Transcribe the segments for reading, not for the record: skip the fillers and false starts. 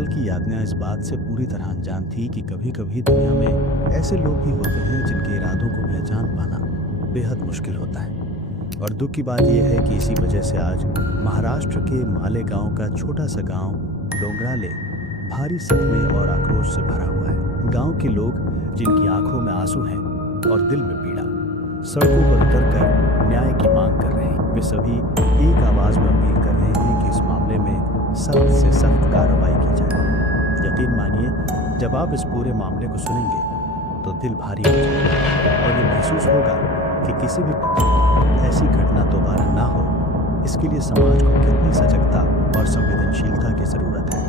साल की यातना इस बात से पूरी तरह अनजान थी कि कभी-कभी दुनिया में ऐसे लोग भी होते हैं जिनके इरादों को पहचान पाना बेहद मुश्किल होता है। और दुख की बात यह है कि इसी वजह से आज महाराष्ट्र के मालेगांव का छोटा सा गांव डोंगराले भारी सदमे और आक्रोश से भरा हुआ है। गांव के लोग जिनकी आंखों में आंसू हैं और दिल में पीड़ा, सड़कों पर उतरकर न्याय की मांग कर रहे हैं। वे सभी एक आवाज में अपील कर रहे हैं कि इस मामले में सख्त से सख्त कार्रवाई की जाए। यकीन मानिए, जब आप इस पूरे मामले को सुनेंगे तो दिल भारी हो जाएगा और ये महसूस होगा कि किसी भी ऐसी घटना दोबारा ना हो। इसके लिए समाज को कितनी सजगता और संवेदनशीलता की जरूरत है।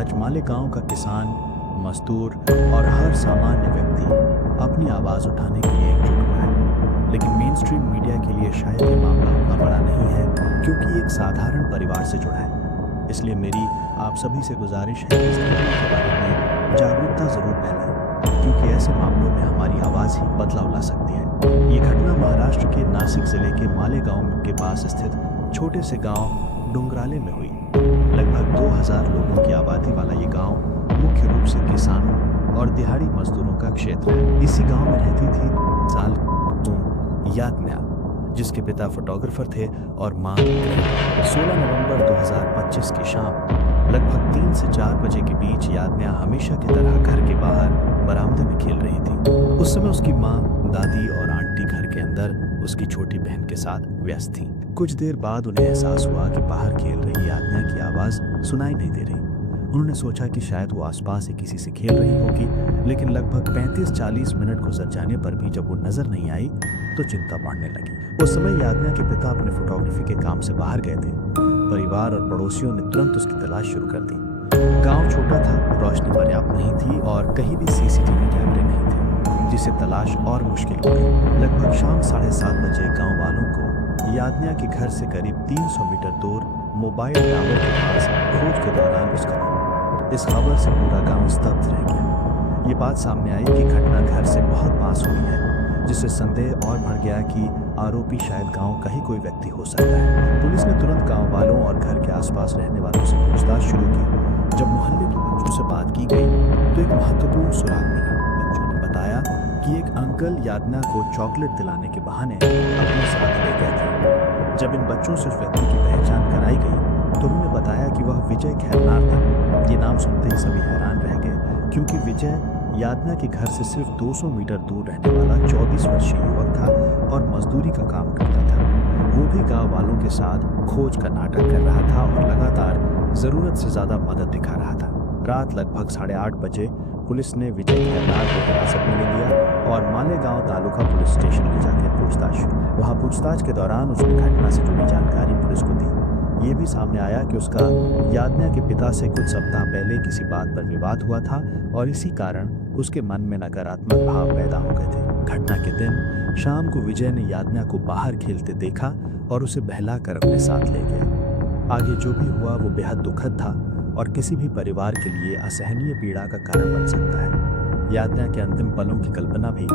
आज मालेगांव का किसान, मजदूर और हर सामान्य व्यक्ति अपनी आवाज उठाने के लिए एकजुट हुआ है। लेकिन मेन स्ट्रीम मीडिया के लिए शायद ये मामला उतना बड़ा नहीं है, क्योंकि एक साधारण परिवार से जुड़ा है। इसलिए मेरी आप सभी से गुजारिश है कि इस घटना के बारे में जागरूकता जरूर फैलाएं, क्योंकि ऐसे मामलों में हमारी आवाज ही बदलाव ला सकती है। ये घटना महाराष्ट्र के नासिक जिले के मालेगांव के पास स्थित छोटे से गांव डोंगराले में हुई। लगभग 2000 लोगों की आबादी वाला ये गांव मुख्य रूप से किसानों और दिहाड़ी मजदूरों का क्षेत्र है। इसी गांव में रहती थी साल यातना, जिसके पिता फोटोग्राफर थे और मां 16 नवंबर 2025 की शाम लगभग 3 से 4 बजे के बीच यातना हमेशा की तरह घर के बाहर बरामदे में खेल रही थी। उस समय उसकी मां, दादी और आंटी घर के अंदर उसकी छोटी बहन के साथ व्यस्त थी। कुछ देर बाद उन्हें एहसास हुआ कि बाहर खेल रही यातना की आवाज सुनाई नहीं दे रही। उन्होंने सोचा कि शायद वो आसपास ही किसी से खेल रही होगी, लेकिन लगभग 35-40 मिनट गुजर जाने पर भी जब वो नजर नहीं आई तो चिंता बढ़ने लगी। उस समय यातना के पिता अपने फोटोग्राफी के काम से बाहर गए थे। परिवार और पड़ोसियों ने तुरंत उसकी तलाश शुरू कर दी। गांव छोटा था, रोशनी पर्याप्त नहीं थी और कहीं भी सीसीटीवी कैमरे नहीं थे, जिससे तलाश और मुश्किल हो गई। लगभग शाम 7:30 बजे गांव वालों को यातना के घर से करीब 300 मीटर दूर मोबाइल टावर के पास खोज के दौरान इस खबर से पूरा गांव स्तब्ध रह गया। ये बात सामने आई कि घटना घर से बहुत पास हुई है, जिससे संदेह और बढ़ गया कि आरोपी शायद गांव का ही कोई व्यक्ति हो सकता है। पुलिस ने तुरंत गांव वालों और घर के आसपास रहने वालों से पूछताछ शुरू की। जब मोहल्ले के बच्चों से बात की गई तो एक महत्वपूर्ण सुराग मिला। बच्चों ने बताया कि एक अंकल यातना को चॉकलेट दिलाने के बहाने अपने साथ ले गए थे। जब इन बच्चों से उस व्यक्ति की पहचान कराई गई तो उन्होंने बताया कि वह विजय खैरनार था। ये नाम सुनते ही सभी हैरान रह गए, क्योंकि विजय यातना के घर से सिर्फ 200 मीटर दूर रहने वाला 24 वर्षीय युवक था और मजदूरी का काम करता था। वो भी गांव वालों के साथ खोज का नाटक कर रहा था और लगातार जरूरत से ज्यादा मदद दिखा रहा था। रात लगभग 8:30 बजे पुलिस ने विजय खैरनार को हिरासत में ले लिया और मालेगांव तालुका पुलिस स्टेशन ले जाकर पूछताछ शुरू। वहां पूछताछ के दौरान उसने घटना से जुड़ी जानकारी पुलिस को दी। ये भी सामने आया कि उसका यातना के पिता से कुछ सप्ताह पहले किसी बात पर विवाद हुआ था और इसी कारण उसके मन में नकारात्मक भाव पैदा हो गए थे। घटना के दिन शाम को विजय ने यातना को बाहर खेलते देखा और उसे बहलाकर अपने साथ ले गया। आगे जो भी हुआ वो बेहद दुखद था और किसी भी परिवार के लिए असहनीय पीड़ा का कारण बन सकता है। यातना के अंतिम पलों की कल्पना भी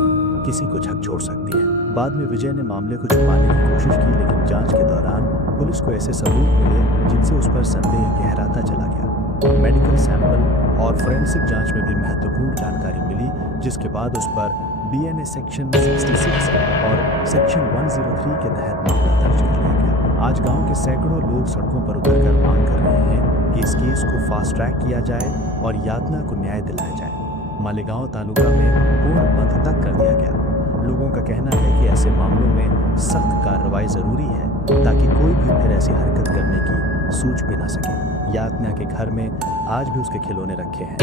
किसी को झकझोर सकती है। बाद में विजय ने मामले को छुपाने की कोशिश की, लेकिन जांच के दौरान पुलिस को ऐसे सबूत मिले जिनसे उस पर संदेह गहराता चला गया। मेडिकल सैंपल और फोरेंसिक जांच में भी महत्वपूर्ण जानकारी मिली, जिसके बाद उस पर बीएनएस सेक्शन 66 और सेक्शन 103 के तहत मामला दर्ज कर लिया गया। आज गांव के सैकड़ों लोग सड़कों पर उतरकर मांग कर रहे हैं कि इस केस को फास्ट ट्रैक किया जाए और यातना को न्याय दिलाया जाए। मालेगांव तालुका में पूर्ण बंद तक कर दिया गया। लोगों का कहना है कि ऐसे मामलों में सख्त कार्रवाई जरूरी है, ताकि कोई भी फिर ऐसी हरकत करने की सूझ भी ना सके। यातना के घर में आज भी उसके खिलौने रखे हैं,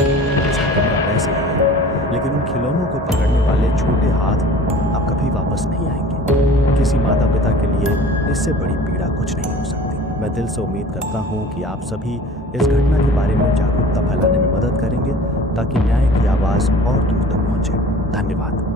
उसका कमरा वैसे ही है, लेकिन उन खिलौनों को पकड़ने वाले छोटे हाथ अब कभी वापस नहीं आएंगे। किसी माता पिता के लिए इससे बड़ी पीड़ा कुछ नहीं हो सकती। मैं दिल से उम्मीद करता हूँ कि आप सभी इस घटना के बारे में जागरूकता फैलाने में मदद करेंगे, ताकि न्याय की आवाज़ और दूर तक पहुँचे। धन्यवाद।